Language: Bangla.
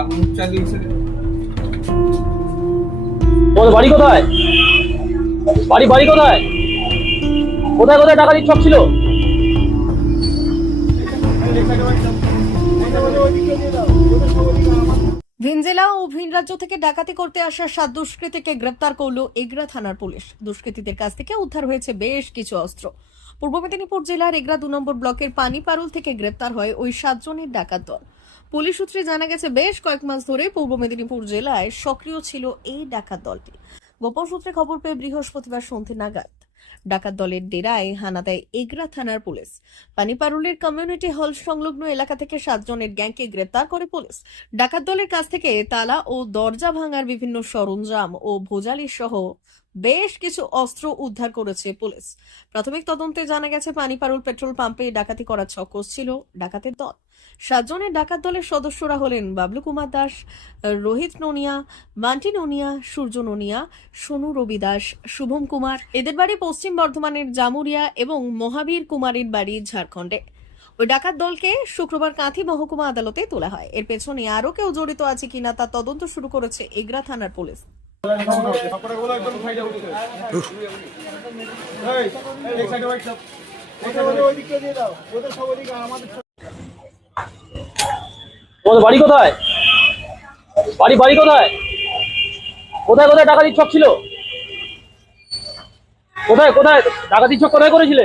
আগুন চালিয়েছে। তোমাদের বাড়ি কোথায়? বাড়ি বাড়ি কোথায়? কোথায় কোথায় টাকা দিচ্ছ ছিল? ভিন জেলা ও ভিন রাজ্য থেকে ডাকাতি করতে আসা সাত দুষ্কৃতীকে গ্রেপ্তার করল এগরা থানার পুলিশ। দুষ্কৃতীদের কাছ থেকে উদ্ধার হয়েছে বেশ কিছু অস্ত্র। পূর্ব মেদিনীপুর জেলার এগরা দু নম্বর ব্লকের পানিপারুল থেকে গ্রেপ্তার হয় ওই সাতজনের ডাকাত দল। পুলিশ সূত্রে জানা গেছে, বেশ কয়েক মাস ধরে পূর্ব মেদিনীপুর জেলায় সক্রিয় ছিল এই ডাকাত দলটি। গোপন সূত্রে খবর পেয়ে বৃহস্পতিবার সন্ধে নাগাদ ডাকাত দলের ডেরায় হানা দেয় এগরা থানার পুলিশ। পানিপারুলের কমিউনিটি হল সংলগ্ন এলাকা থেকে সাতজনের গ্যাংকে গ্রেপ্তার করে পুলিশ। ডাকাত দলের কাছ থেকে তালা ও দরজা ভাঙার বিভিন্ন সরঞ্জাম ও ভোজালি সহ বেশ কিছু অস্ত্র উদ্ধার করেছে পুলিশ। প্রাথমিক তদন্তে জানা গেছে, পানিপারুল পেট্রোল পাম্পে ডাকাতি করার ছক ছিল ডাকাতের দল। সাতজনের ডাকাত দলের সদস্যরা হলেন বাবলু কুমার দাস, রোহিত নোনিয়া, মান্টি নোনিয়া, সূর্য নোনিয়া, সোনু রবি দাস, শুভম কুমার। এদের বাড়ি পশ্চিম বর্ধমানের জামুরিয়া এবং মহাবীর কুমারের বাড়ি ঝাড়খণ্ডে। ওই ডাকাত দলকে শুক্রবার কাঁথি মহকুমা আদালতে তোলা হয়। এর পেছনে আরও কেউ জড়িত আছে কিনা তা তদন্ত শুরু করেছে এগরা থানার পুলিশ। বাড়ি কোথায়? বাড়ি বাড়ি কোথায়? কোথায় কোথায় টাকা দিচ্ছ ছিল? কোথায় কোথায়? টাকা দিচ্ছ কোথায় করেছিলে?